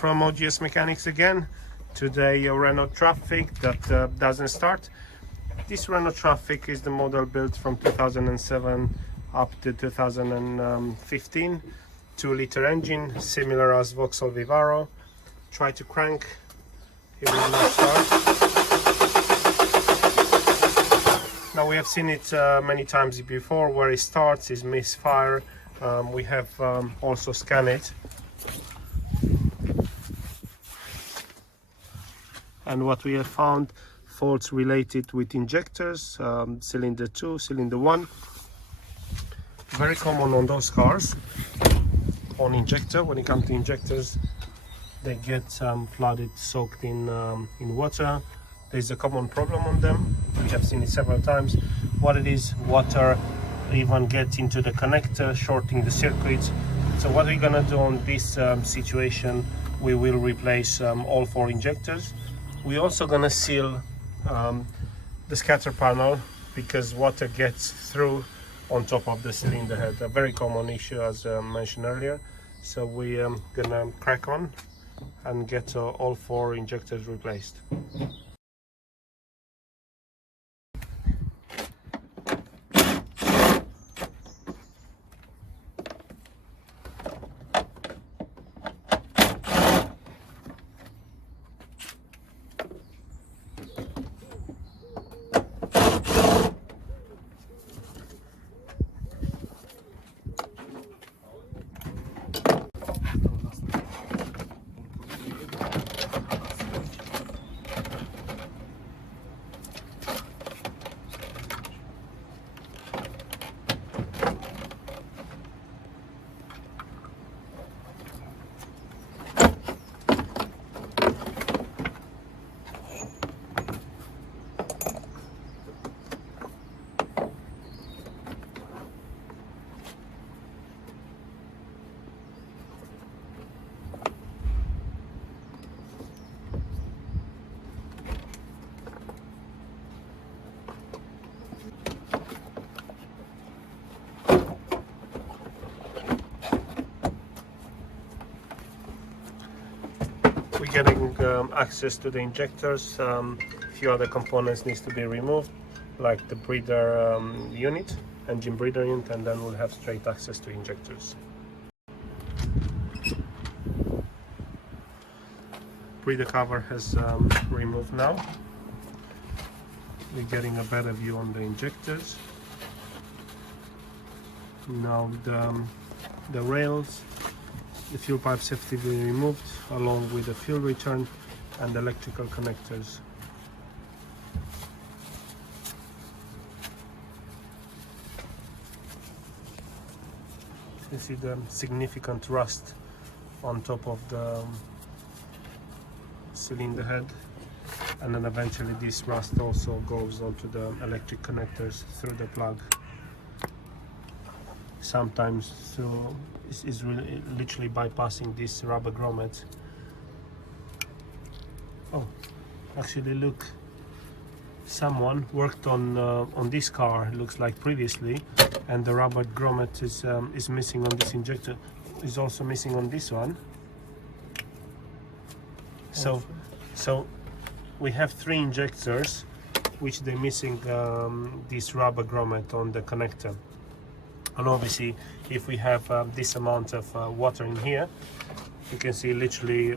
from OGS Mechanics again. Today a Renault Trafic that doesn't start. This Renault Trafic is the model built from 2007 up to 2015. 2-liter engine, similar as Vauxhall Vivaro. Try to crank, it will not start. Now we have seen it many times before, where it starts is misfire. We have also scanned it. And what we have found, faults related with injectors, cylinder 2, cylinder 1. Very common on those cars. On injector, when it comes to injectors, they get flooded, soaked in water. There's a common problem on them. We have seen it several times. What it is, water even gets into the connector, shorting the circuit. So what we're gonna do on this situation, we will replace all 4 injectors. We're also gonna seal the scatter panel because water gets through on top of the cylinder head. A very common issue, as mentioned earlier. So we're gonna crack on and get all 4 injectors replaced. We're getting access to the injectors. A few other components needs to be removed, like the breather unit, engine breather unit, and then we'll have straight access to injectors. Breather cover has removed now. We're getting a better view on the injectors. Now the rails, the fuel pipes have to be removed along with the fuel return and electrical connectors. You see the significant rust on top of the cylinder head, and then eventually this rust also goes onto the electric connectors through the plug. Sometimes through is really literally bypassing this rubber grommet. Oh, actually look, someone worked on this car, it looks like previously, and the rubber grommet is missing on this injector. Is also missing on this one. So we have 3 injectors which they're missing this rubber grommet on the connector. And obviously, if we have this amount of water in here, you can see literally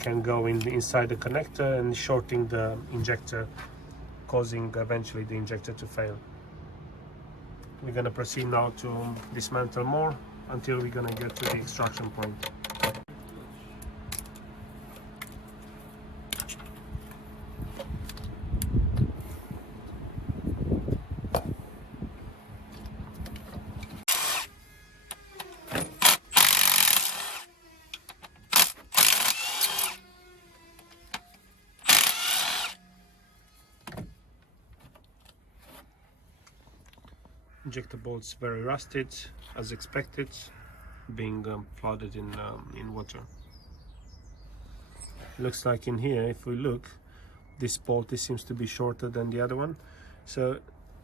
can go inside the connector and shorting the injector, causing eventually the injector to fail. We're going to proceed now to dismantle more until we're going to get to the extraction point. Injector bolts very rusted, as expected, being flooded in water. Looks like in here, if we look, this bolt seems to be shorter than the other one, so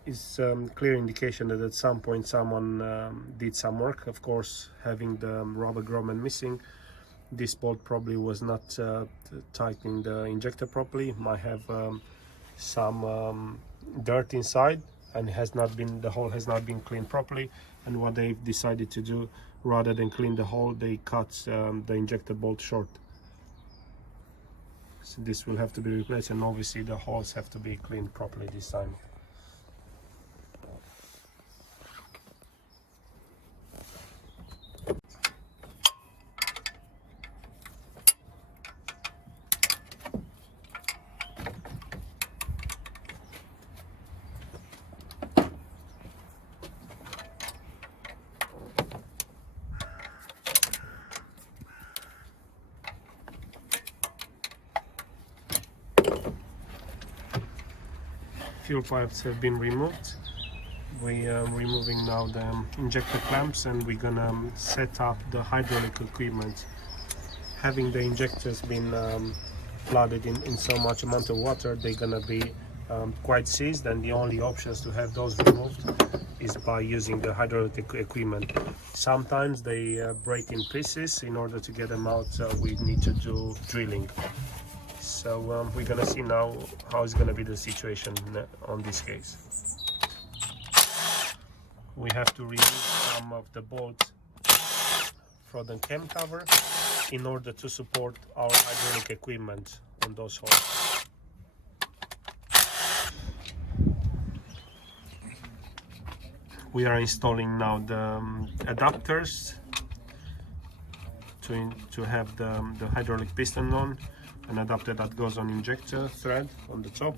it's clear indication that at some point someone did some work. Of course, having the rubber grommet missing, this bolt probably was not tightening the injector properly, might have some dirt inside, and the hole has not been cleaned properly. And what they've decided to do, rather than clean the hole, they cut the injector bolt short. So this will have to be replaced, and obviously the holes have to be cleaned properly this time. Fuel pipes have been removed. We are removing now the injector clamps, and we're gonna set up the hydraulic equipment. Having the injectors been flooded in so much amount of water, they're gonna be quite seized, and the only options to have those removed is by using the hydraulic equipment. Sometimes they break in pieces. In order to get them out, we need to do drilling. So we're gonna see now how is gonna be the situation on this case. We have to remove some of the bolts from the cam cover in order to support our hydraulic equipment on those holes. We are installing now the adapters to have the hydraulic piston on, an adapter that goes on injector thread on the top.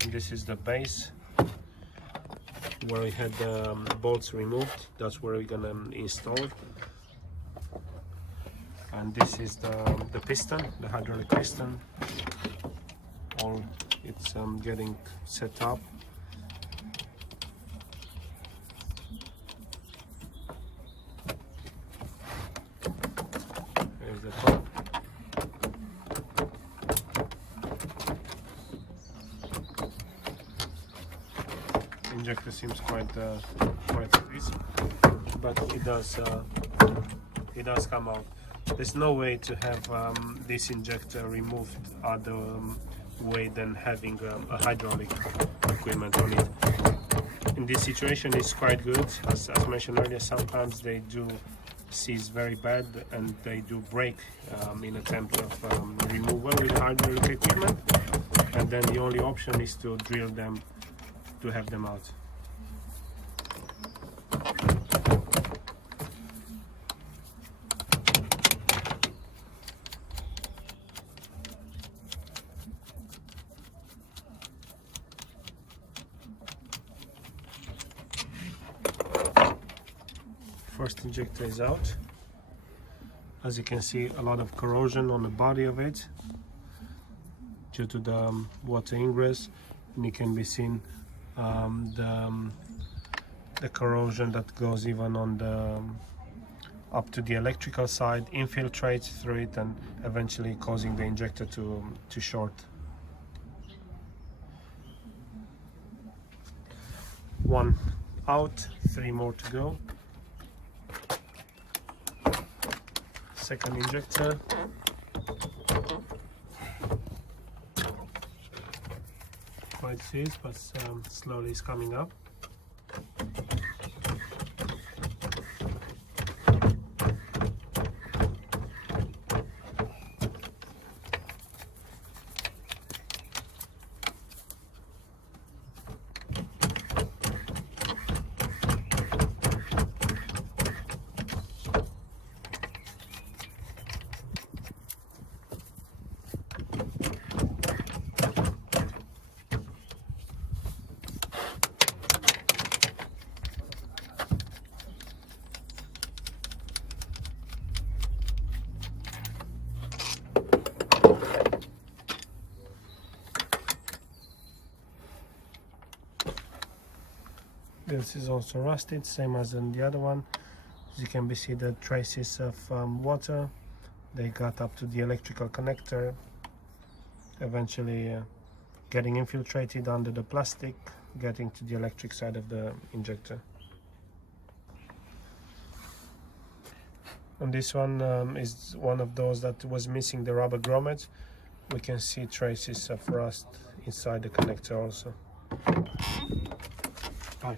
And this is the base where we had the bolts removed. That's where we're gonna install it. And this is the piston, the hydraulic piston. All it's getting set up. There's the top. Injector seems quite squeezed, but it does come out. There's no way to have this injector removed other way than having a hydraulic equipment on it. In this situation, it's quite good. As mentioned earlier, sometimes they do seize very bad, and they do break in attempt of removal with hydraulic equipment, and then the only option is to drill them to have them out. First injector is out. As you can see, a lot of corrosion on the body of it due to the water ingress, and it can be seen the corrosion that goes even on the up to the electrical side, infiltrates through it, and eventually causing the injector to short. One out, 3 more to go. Second injector. Quite seized, but slowly is coming up. This is also rusted, same as in the other one. As you can see the traces of water. They got up to the electrical connector, eventually getting infiltrated under the plastic, getting to the electric side of the injector. And this one is one of those that was missing the rubber grommet. We can see traces of rust inside the connector also.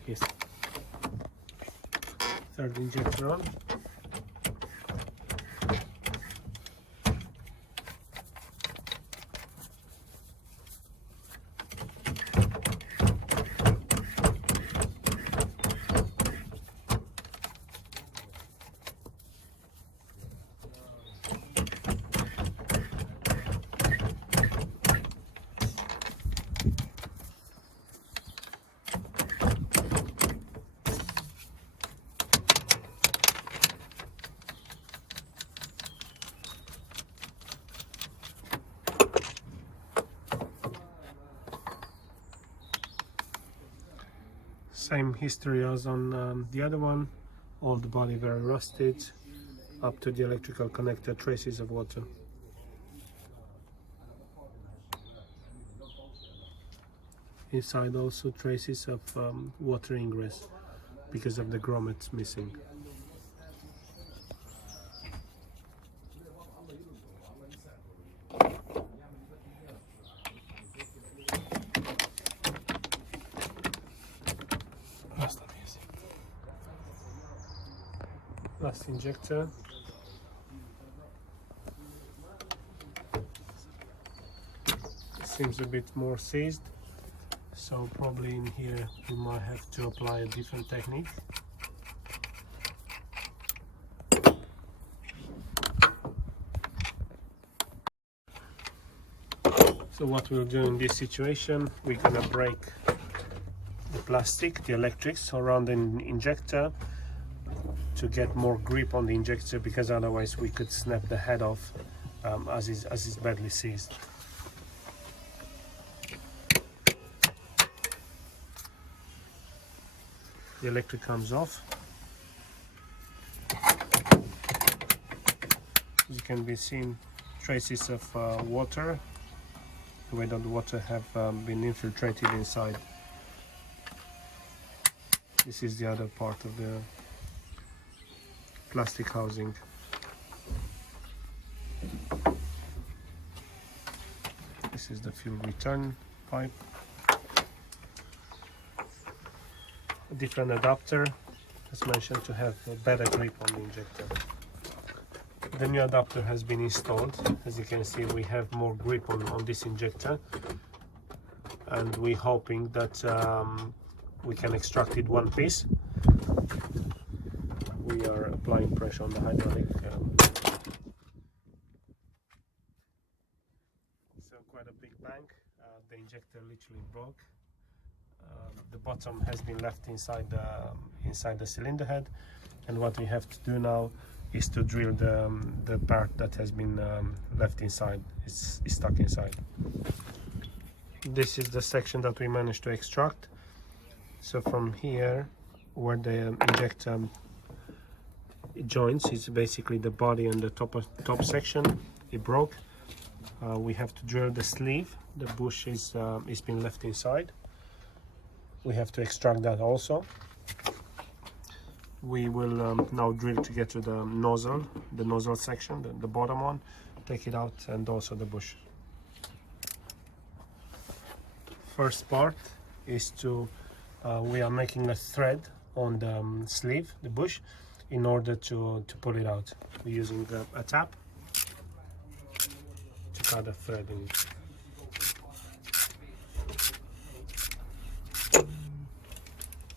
Yes. Third injector on. Same history as on the other one, all the body very rusted, up to the electrical connector, traces of water. Inside also traces of water ingress because of the grommets missing. Last injector. It seems a bit more seized, so probably in here we might have to apply a different technique. So what we'll do in this situation, we're gonna break the plastic, the electrics around the injector, to get more grip on the injector, because otherwise we could snap the head off as it's badly seized. The electric comes off. As you can be seen, traces of water, where the water have been infiltrated inside. This is the other part of the plastic housing. This is the fuel return pipe. A different adapter, as mentioned, to have a better grip on the injector. The new adapter has been installed. As you can see, we have more grip on this injector, and we're hoping that we can extract it one piece. We are applying pressure on the hydraulic. So quite a big bang. The injector literally broke. The bottom has been left inside the cylinder head, and what we have to do now is to drill the part that has been left inside. It's stuck inside. This is the section that we managed to extract. So from here, where the injector joints, it's basically the body and the top section, it broke. We have to drill the sleeve. The bush is been left inside. We have to extract that also. We will now drill to get to the nozzle section, the bottom one, take it out, and also the bush. First part is to we are making a thread on the sleeve, the bush, in order to pull it out. We're using a tap to cut a thread in.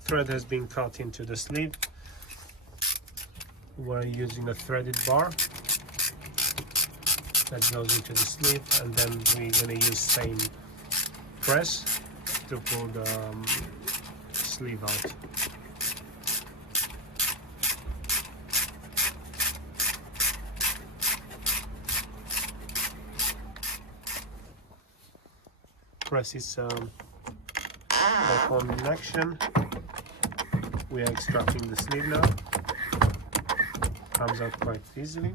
Thread has been cut into the sleeve. We're using a threaded bar that goes into the sleeve, and then we're going to use same press to pull the sleeve out. Press is back on in action. We are extracting the sleeve now. Comes out quite easily.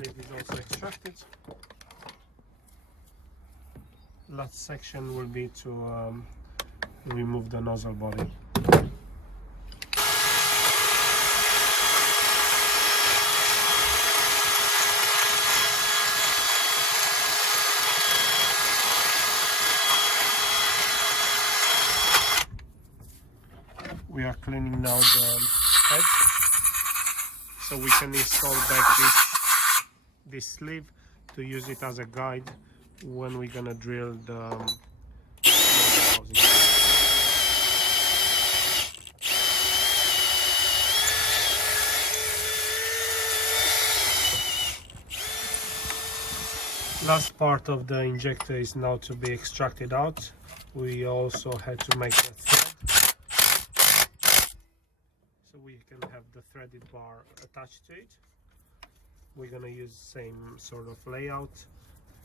sleeve is also extracted. Last section will be to remove the nozzle body. We are cleaning now the head, so we can install back this sleeve to use it as a guide when we're gonna drill the housing. Last part of the injector is now to be extracted out. We also had to make a thread, so we can have the threaded bar attached to it. We're gonna use the same sort of layout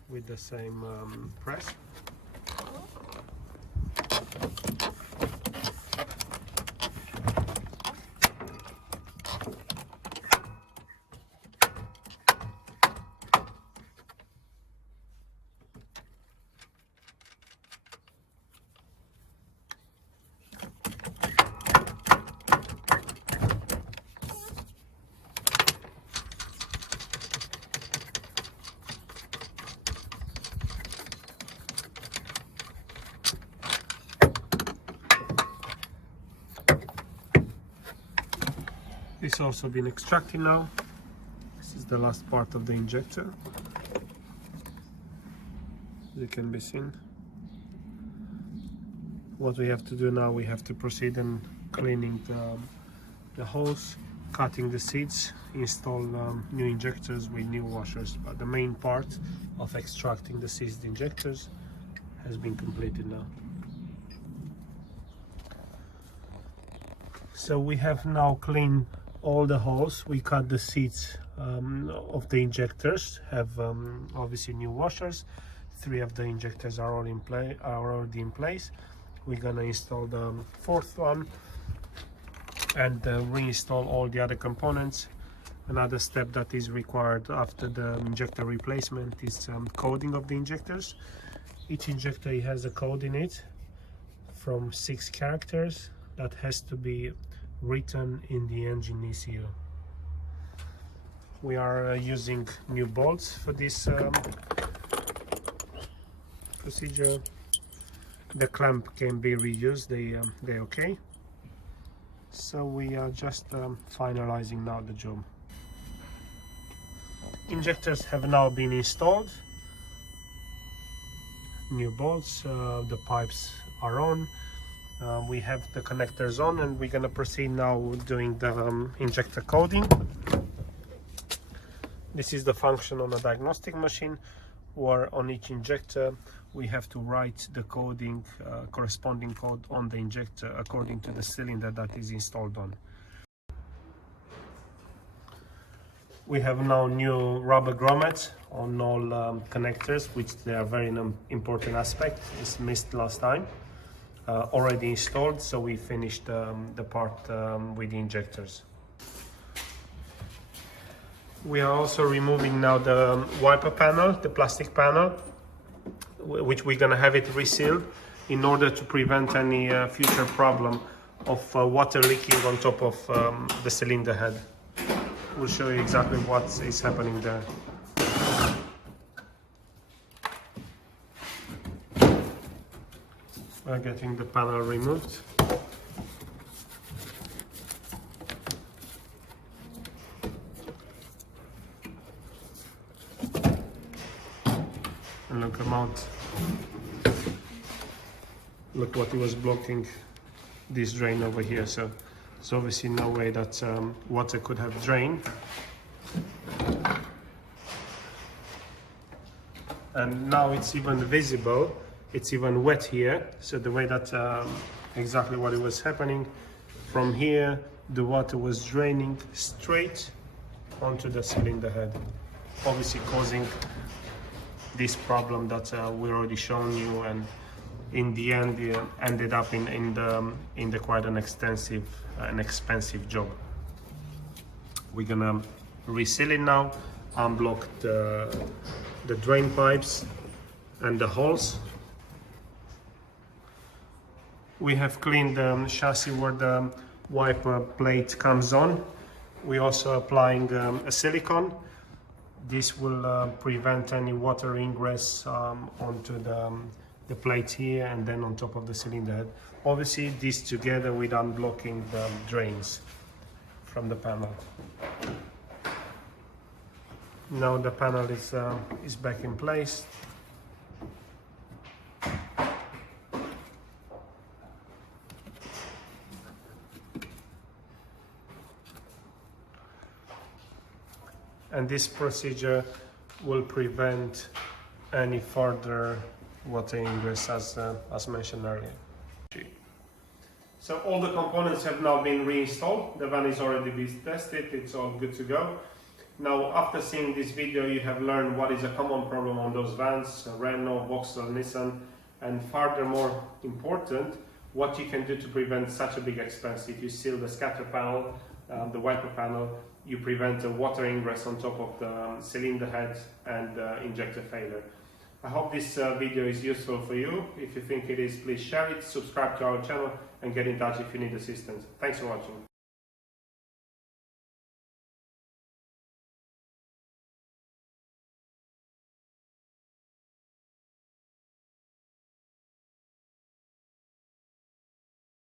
with the same press. It's also been extracted now. This is the last part of the injector, as it can be seen. What we have to do now, we have to proceed in cleaning the holes, cutting the seats, install new injectors with new washers. But the main part of extracting the seized injectors has been completed now. So we have now cleaned all the holes. We cut the seats of the injectors, have obviously new washers. 3 of the injectors are already in place. We're gonna install the 4th one and reinstall all the other components. Another step that is required after the injector replacement is coding of the injectors. Each injector has a code in it from 6 characters that has to be written in the engine ECU. We are using new bolts for this procedure. The clamp can be reused, they're okay. So we are just finalizing now the job. Injectors have now been installed. New bolts, the pipes are on. We have the connectors on, and we're gonna proceed now doing the injector coding. This is the function on a diagnostic machine, where on each injector we have to write the coding, corresponding code on the injector according to the cylinder that is installed on. We have now new rubber grommets on all connectors, which they are very important aspect. It's missed last time. Already installed, so we finished the part with the injectors. We are also removing now the wiper panel, the plastic panel, which we're gonna have it resealed in order to prevent any future problem of water leaking on top of the cylinder head. We'll show you exactly what is happening there. We're getting the panel removed. And look amount. Look what it was blocking this drain over here. So there's obviously no way that water could have drained. And now it's even visible. It's even wet here, so the way that exactly what it was happening, from here the water was draining straight onto the cylinder head, obviously causing this problem that we already shown you, and in the end ended up in the quite an extensive and expensive job. We're gonna reseal it now unblock the drain pipes and the holes. We have cleaned the chassis where the wiper plate comes on. We're also applying a silicone. This will prevent any water ingress onto the plate here and then on top of the cylinder head. Obviously this together with unblocking the drains from the panel. Now the panel is back in place. And this procedure will prevent any further water ingress as mentioned earlier. So all the components have now been reinstalled. The van is already been tested, it's all good to go. Now after seeing this video you have learned what is a common problem on those vans, Renault, Vauxhall, Nissan, and furthermore important, what you can do to prevent such a big expense. If you seal the scatter panel, the wiper panel, you prevent a water ingress on top of the cylinder head and injector failure. I hope this video is useful for you. If you think it is, please share it, subscribe to our channel and get in touch if you need assistance. Thanks for watching.